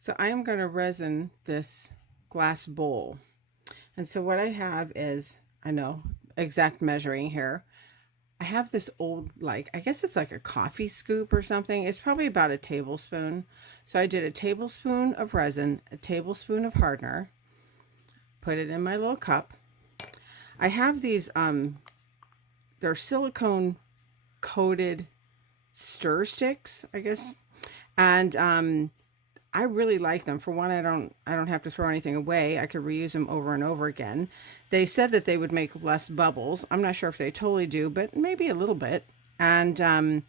So I am going to resin this glass bowl. And so what I have is, I know, exact measuring here. I have this old, like, I guess it's like a coffee scoop or something. It's probably about a tablespoon. So I did a tablespoon of resin, a tablespoon of hardener, put it in my little cup. I have these, they're silicone coated stir sticks, I guess. And I really like them. For one, I don't have to throw anything away. I could reuse them over and over again. They said that they would make less bubbles. I'm not sure if they totally do, but maybe a little bit. And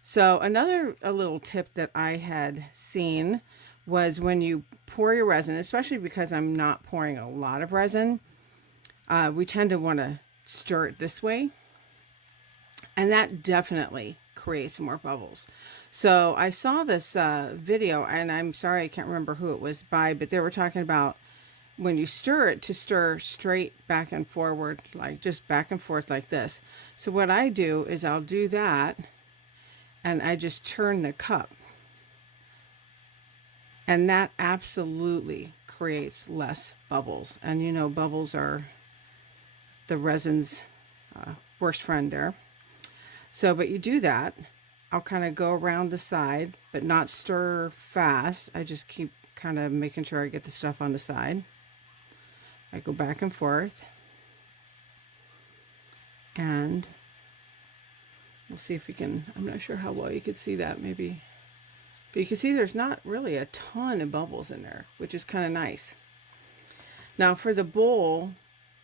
so another a little tip that I had seen was when you pour your resin, especially because I'm not pouring a lot of resin, we tend to want to stir it this way, and that definitely creates more bubbles. So I saw this video, and I'm sorry I can't remember who it was by, but they were talking about when you stir it, to stir straight back and forward, like just back and forth like this. So what I do is I'll do that, and I just turn the cup, and that absolutely creates less bubbles. And you know, bubbles are the resin's worst friend there. So, but you do that. I'll kind of go around the side, but not stir fast. I just keep kind of making sure I get the stuff on the side. I go back and forth. And we'll see if we can, I'm not sure how well you could see that maybe. But you can see there's not really a ton of bubbles in there, which is kind of nice. Now for the bowl,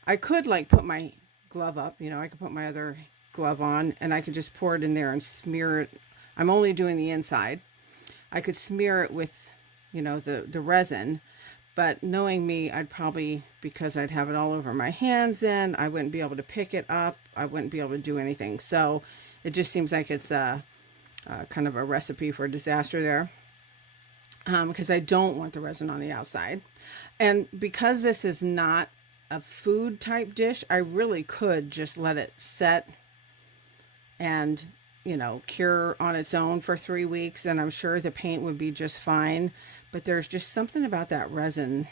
I could like put my glove up, you know, I could put my other glove on and I could just pour it in there and smear it. I'm only doing the inside. I could smear it with, you know, the resin, but knowing me, I'd probably, because I'd have it all over my hands, then I wouldn't be able to pick it up. I wouldn't be able to do anything. So it just seems like it's kind of a recipe for disaster there, because I don't want the resin on the outside. And because this is not a food type dish, I really could just let it set and, you know, cure on its own for 3 weeks, and I'm sure the paint would be just fine. But there's just something about that resin.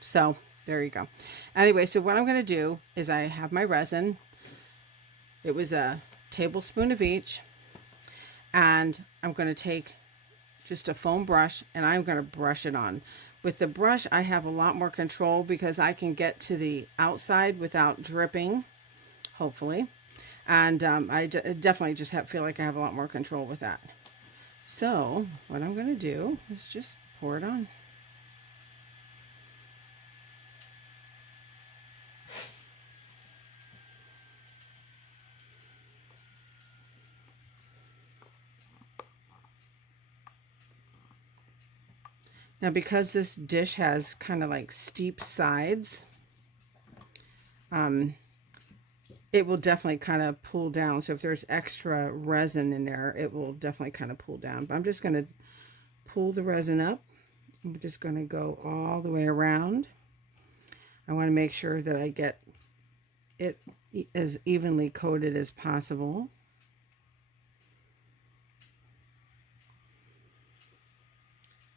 So there you go. Anyway, so what I'm going to do is I have my resin. It was a tablespoon of each, and I'm going to take just a foam brush and I'm going to brush it on. With the brush, I have a lot more control because I can get to the outside without dripping, hopefully. And I definitely just feel like I have a lot more control with that. So what I'm going to do is just pour it on. Now, because this dish has kind of like steep sides, it will definitely kind of pull down. So if there's extra resin in there, it will definitely kind of pull down. But I'm just going to pull the resin up. I'm just going to go all the way around. I want to make sure that I get it as evenly coated as possible.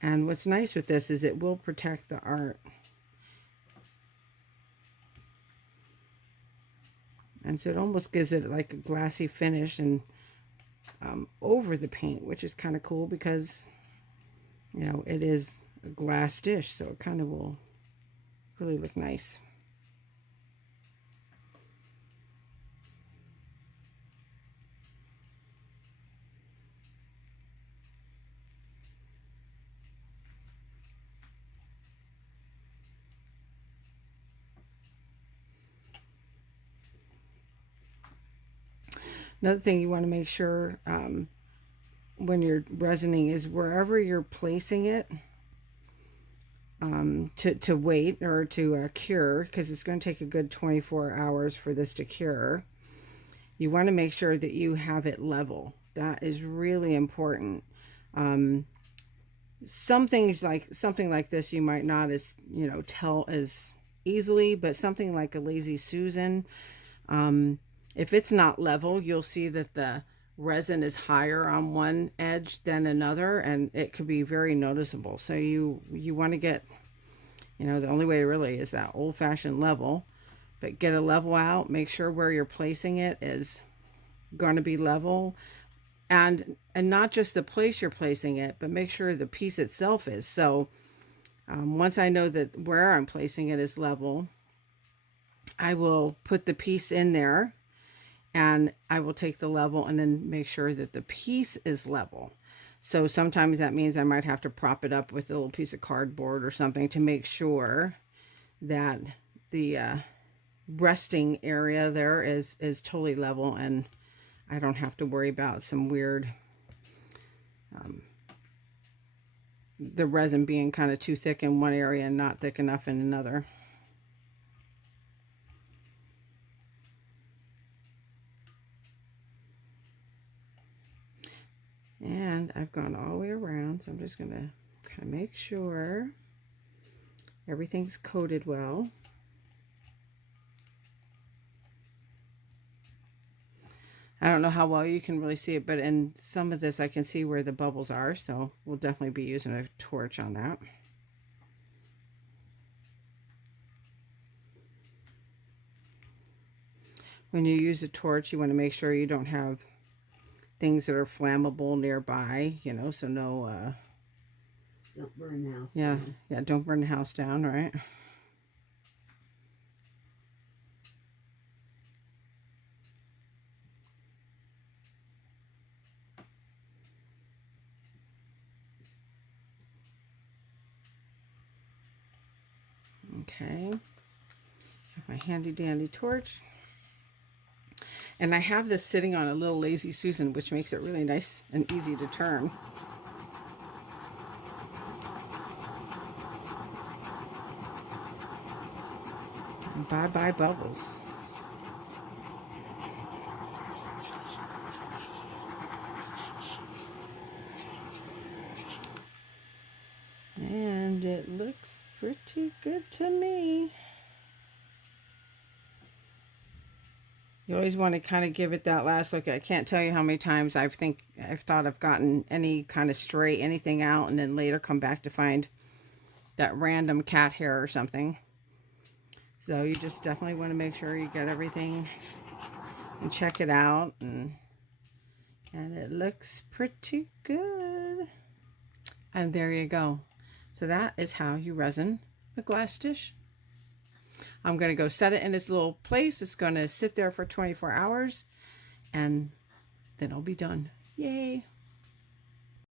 And what's nice with this is it will protect the art. And so it almost gives it like a glassy finish and over the paint, which is kind of cool because, you know, it is a glass dish, so it kind of will really look nice. Another thing you want to make sure when you're resining is wherever you're placing it to wait or to cure, because it's going to take a good 24 hours for this to cure. You want to make sure that you have it level. That is really important. Some things like something like this you might not as, you know, tell as easily, but something like a Lazy Susan, if it's not level, you'll see that the resin is higher on one edge than another, and it could be very noticeable. So you want to get, the only way really is that old-fashioned level, but get a level out, make sure where you're placing it is going to be level, and not just the place you're placing it, but make sure the piece itself is. So once I know that where I'm placing it is level, I will put the piece in there, and I will take the level and then make sure that the piece is level. So sometimes that means I might have to prop it up with a little piece of cardboard or something to make sure that the resting area there is totally level, and I don't have to worry about some weird the resin being kind of too thick in one area and not thick enough in another. And I've gone all the way around, so I'm just going to kind of make sure everything's coated well. I don't know how well you can really see it, but in some of this I can see where the bubbles are, so we'll definitely be using a torch on that. When you use a torch, you want to make sure you don't have things that are flammable nearby, so no don't burn the house down. Yeah, don't burn the house down, right? Okay, have my handy dandy torch. And I have this sitting on a little Lazy Susan, which makes it really nice and easy to turn. And bye-bye bubbles. And it looks pretty good to me. You always want to kind of give it that last look. I can't tell you how many times I've thought I've gotten any kind of stray anything out, and then later come back to find that random cat hair or something. So you just definitely want to make sure you get everything and check it out, and it looks pretty good. And there you go. So that is how you resin a glass dish. I'm going to go set it in its little place. It's going to sit there for 24 hours, and then it'll be done. Yay!